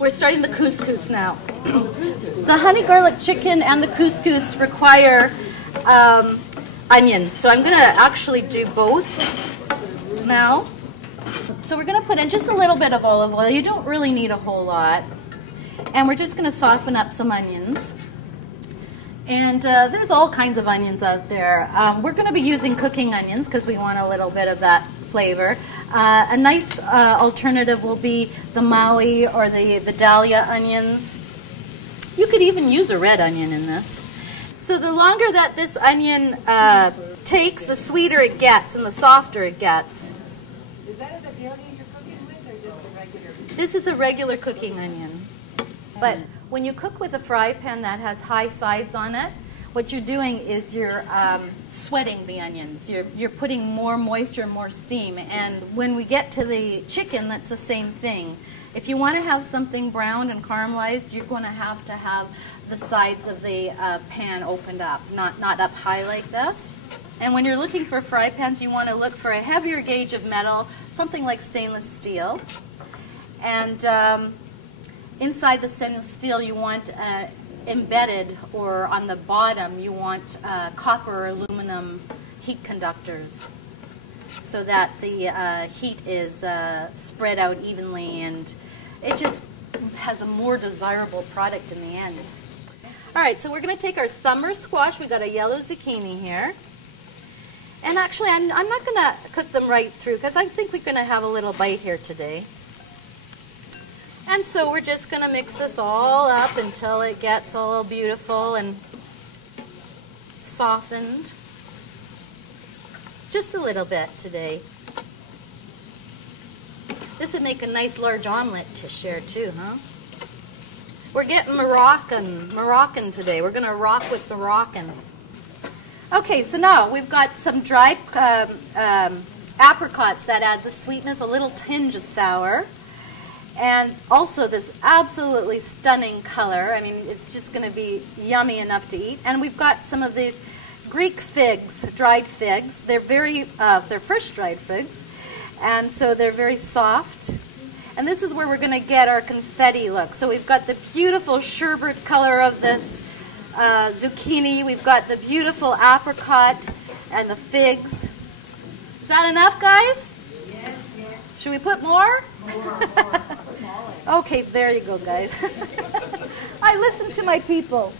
We're starting the couscous now. The honey garlic chicken and the couscous require onions, so I'm going to actually do both now. So we're going to put in just a little bit of olive oil. You don't really need a whole lot. And we're just going to soften up some onions. And there's all kinds of onions out there. We're going to be using cooking onions because we want a little bit of that flavor. A nice alternative will be the Maui or the Dahlia onions. You could even use a red onion in this. So the longer that this onion takes, the sweeter it gets and the softer it gets. Is that the onion you're cooking with or just a regular? This is a regular cooking onion. But when you cook with a fry pan that has high sides on it, what you're doing is you're sweating the onions. You're putting more moisture, more steam. And when we get to the chicken, that's the same thing. If you want to have something browned and caramelized, you're going to have the sides of the pan opened up, not up high like this. And when you're looking for fry pans, you want to look for a heavier gauge of metal, something like stainless steel. And inside the stainless steel, you want embedded, or on the bottom, you want copper or aluminum heat conductors so that the heat is spread out evenly, and it just has a more desirable product in the end. All right, so we're going to take our summer squash. We've got a yellow zucchini here. And actually, I'm not going to cook them right through because I think we're going to have a little bite here today. And so we're just going to mix this all up until it gets all beautiful and softened. Just a little bit today. This would make a nice large omelet to share too, huh? We're getting Moroccan today. We're going to rock with the Moroccan. Okay, so now we've got some dried apricots that add the sweetness, a little tinge of sour. And also this absolutely stunning color. I mean, it's just going to be yummy enough to eat. And we've got some of the Greek figs, dried figs. They're they're fresh dried figs, and so they're very soft. And this is where we're going to get our confetti look. So we've got the beautiful sherbet color of this zucchini. We've got the beautiful apricot and the figs. Is that enough, guys? Yes, yes. Should we put more? More. Okay, there you go, guys. I listen to my people.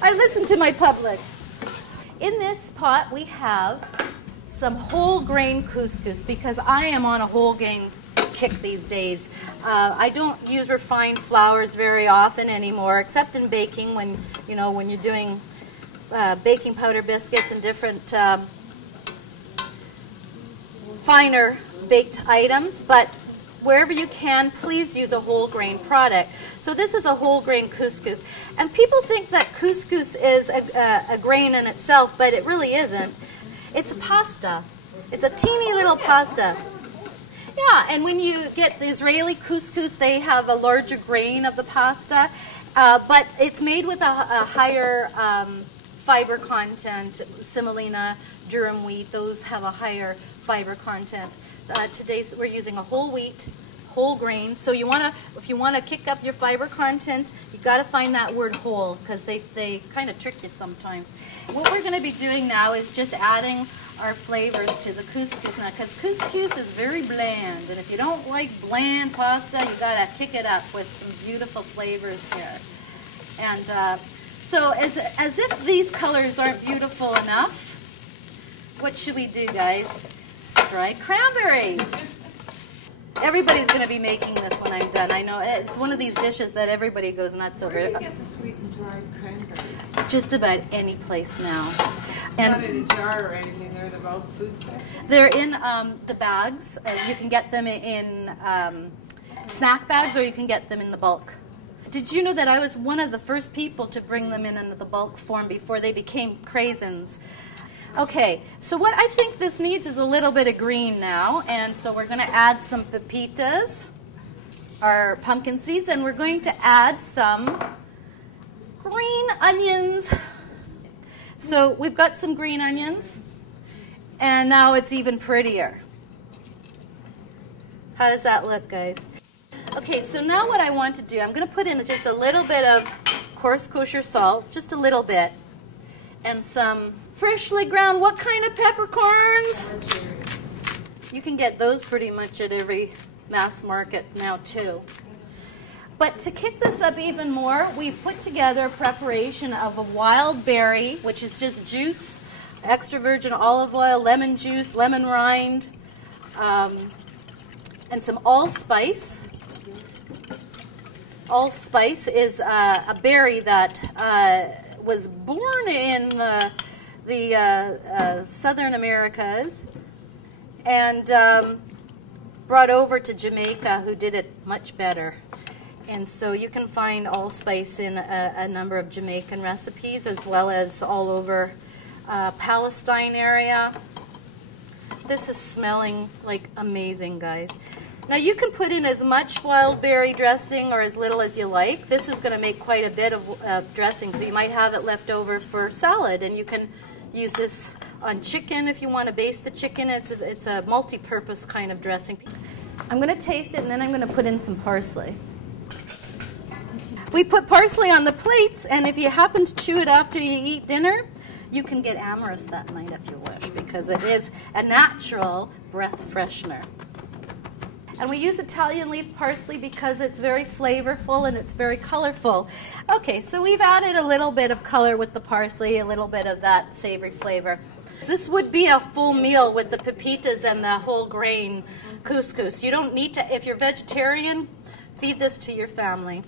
I listen to my public. In this pot, we have some whole grain couscous because I am on a whole grain kick these days. I don't use refined flours very often anymore, except in baking when you're doing baking powder biscuits and different finer baked items. But wherever you can, please use a whole grain product. So this is a whole grain couscous. And people think that couscous is a grain in itself, but it really isn't. It's a pasta. It's a teeny little pasta. Yeah, and when you get the Israeli couscous, they have a larger grain of the pasta, but it's made with a higher fiber content. Semolina, durum wheat, those have a higher fiber content. Today we're using a whole wheat, whole grain. So if you want to kick up your fiber content, you got to find that word whole because they kind of trick you sometimes. What we're going to be doing now is just adding our flavors to the couscous now, because couscous is very bland, and if you don't like bland pasta, you got to kick it up with some beautiful flavors here. And so as if these colors aren't beautiful enough, what should we do, guys? Dried cranberries. Everybody's going to be making this when I'm done. I know it's one of these dishes that everybody goes nuts over. Where do you get the sweet and dried cranberries? Just about any place now. Not in a jar or anything. They're in the bulk food section? They're in the bags. You can get them in snack bags, or you can get them in the bulk. Did you know that I was one of the first people to bring them in the bulk form before they became craisins? Okay, so what I think this needs is a little bit of green now, and so we're going to add some pepitas, our pumpkin seeds, and we're going to add some green onions. So we've got some green onions, and now it's even prettier. How does that look, guys? Okay, so now what I want to do, I'm going to put in just a little bit of coarse kosher salt, just a little bit, and some freshly ground, what kind of peppercorns? You can get those pretty much at every mass market now too. But to kick this up even more, we've put together a preparation of a wild berry, which is just juice, extra virgin olive oil, lemon juice, lemon rind, and some allspice. Allspice is a berry that was born in the Southern Americas and brought over to Jamaica, who did it much better. And so you can find allspice in a number of Jamaican recipes, as well as all over Palestine area. This is smelling like amazing, guys. Now you can put in as much wild berry dressing or as little as you like. This is going to make quite a bit of dressing, so you might have it left over for salad, and you can use this on chicken if you want to baste the chicken. It's a multi-purpose kind of dressing. I'm going to taste it, and then I'm going to put in some parsley. We put parsley on the plates, and if you happen to chew it after you eat dinner, you can get amorous that night if you wish, because it is a natural breath freshener. And we use Italian leaf parsley because it's very flavorful and it's very colorful. Okay, so we've added a little bit of color with the parsley, a little bit of that savory flavor. This would be a full meal with the pepitas and the whole grain couscous. You don't need to, if you're vegetarian, feed this to your family.